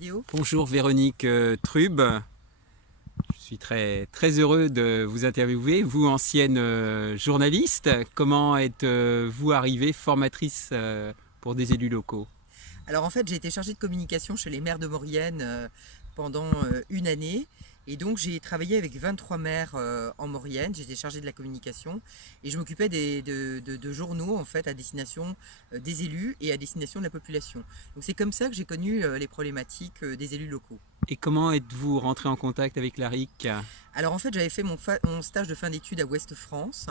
vidéo. Bonjour Véronique Trub, je suis très heureux de vous interviewer. Vous, ancienne journaliste, comment êtes-vous arrivée formatrice pour des élus locaux? Alors en fait, j'ai été chargée de communication chez les maires de Maurienne pendant une année. Et donc j'ai travaillé avec 23 maires en Maurienne, j'étais chargée de la communication et je m'occupais de journaux en fait à destination des élus et à destination de la population. Donc c'est comme ça que j'ai connu les problématiques des élus locaux. Et comment êtes-vous rentré en contact avec la RIC? Alors en fait, j'avais fait mon stage de fin d'études à Ouest France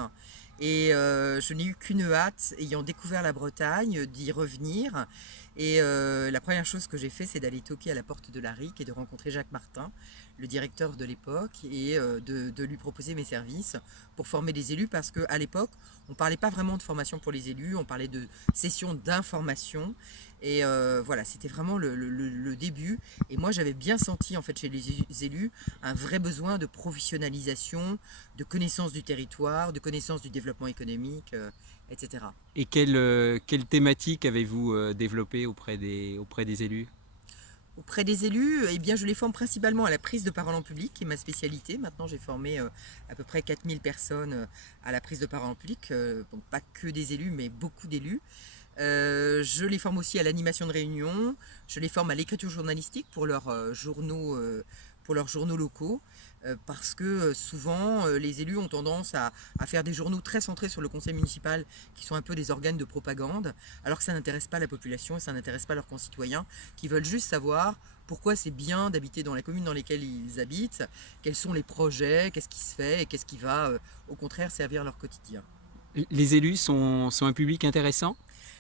et je n'ai eu qu'une hâte, ayant découvert la Bretagne, d'y revenir. Et la première chose que j'ai fait, c'est d'aller toquer à la porte de la RIC et de rencontrer Jacques Martin, le directeur de l'époque, et de lui proposer mes services pour former des élus, parce qu'à l'époque, on ne parlait pas vraiment de formation pour les élus, on parlait de session d'information. Et voilà, c'était vraiment le début. Et moi, j'avais bien senti en fait chez les élus un vrai besoin de professionnalisation, de connaissance du territoire, de connaissance du développement économique, etc. Et quelle thématique avez-vous développée auprès des élus? Auprès des élus, eh bien, je les forme principalement à la prise de parole en public, qui est ma spécialité. Maintenant, j'ai formé à peu près 4000 personnes à la prise de parole en public, donc pas que des élus, mais beaucoup d'élus. Je les forme aussi à l'animation de réunions, je les forme à l'écriture journalistique pour leurs journaux locaux, parce que souvent les élus ont tendance à faire des journaux très centrés sur le conseil municipal, qui sont un peu des organes de propagande, alors que ça n'intéresse pas la population et ça n'intéresse pas leurs concitoyens, qui veulent juste savoir pourquoi c'est bien d'habiter dans les communes dans lesquelles ils habitent, quels sont les projets, qu'est-ce qui se fait et qu'est-ce qui va au contraire servir leur quotidien. Les élus sont un public intéressant?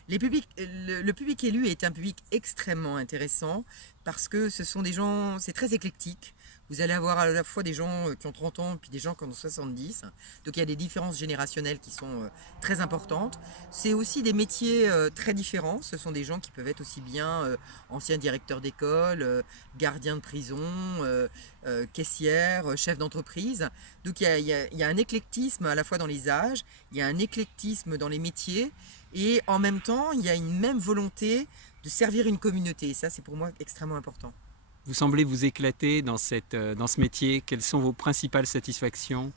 Le public élu est un public extrêmement intéressant, parce que ce sont des gens, c'est très éclectique. Vous allez avoir à la fois des gens qui ont 30 ans et puis des gens qui en ont 70. Donc il y a des différences générationnelles qui sont très importantes. C'est aussi des métiers très différents. Ce sont des gens qui peuvent être aussi bien anciens directeurs d'école, gardiens de prison, caissières, chefs d'entreprise. Donc il y a un éclectisme à la fois dans les âges, il y a un éclectisme dans les métiers. Et en même temps, il y a une même volonté de servir une communauté. Et ça, c'est pour moi extrêmement important. Vous semblez vous éclater dans ce métier. Quelles sont vos principales satisfactions?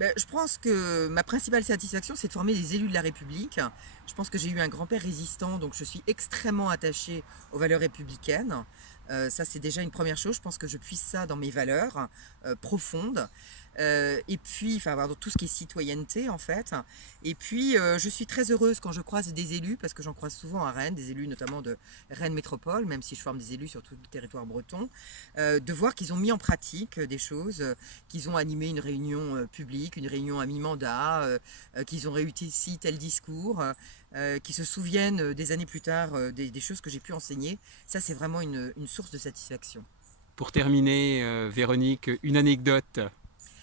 Je pense que ma principale satisfaction, c'est de former des élus de la République. Je pense que j'ai eu un grand-père résistant, donc je suis extrêmement attachée aux valeurs républicaines. Ça, c'est déjà une première chose. Je pense que je puise ça dans mes valeurs profondes. Et puis, enfin, dans tout ce qui est citoyenneté, en fait. Et puis, je suis très heureuse quand je croise des élus, parce que j'en croise souvent à Rennes, des élus notamment de Rennes Métropole, même si je forme des élus sur tout le territoire breton, de voir qu'ils ont mis en pratique des choses, qu'ils ont animé une réunion publique, une réunion à mi-mandat, qu'ils ont réussi tel discours, qui se souviennent des années plus tard des choses que j'ai pu enseigner. Ça, c'est vraiment une source de satisfaction. Pour terminer, Véronique, une anecdote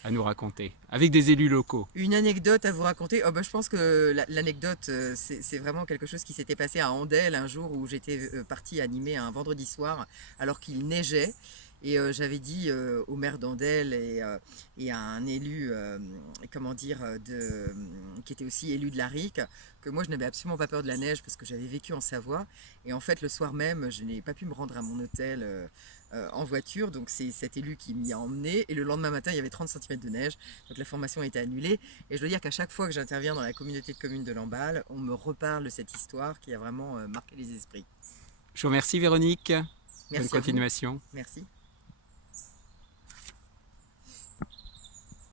à nous raconter, avec des élus locaux. Une anecdote à vous raconter. Je pense que l'anecdote, c'est vraiment quelque chose qui s'était passé à Andelle un jour, où j'étais partie animer un vendredi soir alors qu'il neigeait. Et j'avais dit au maire d'Andelle et à un élu, comment dire, qui était aussi élu de la RIC, que moi je n'avais absolument pas peur de la neige, parce que j'avais vécu en Savoie. Et en fait, le soir même, je n'ai pas pu me rendre à mon hôtel en voiture, donc c'est cet élu qui m'y a emmené. Et le lendemain matin, il y avait 30 cm de neige, donc la formation a été annulée. Et je dois dire qu'à chaque fois que j'interviens dans la communauté de communes de Lamballe, on me reparle de cette histoire qui a vraiment marqué les esprits. Je vous remercie Véronique. Bonne Merci à vous. continuation. Merci.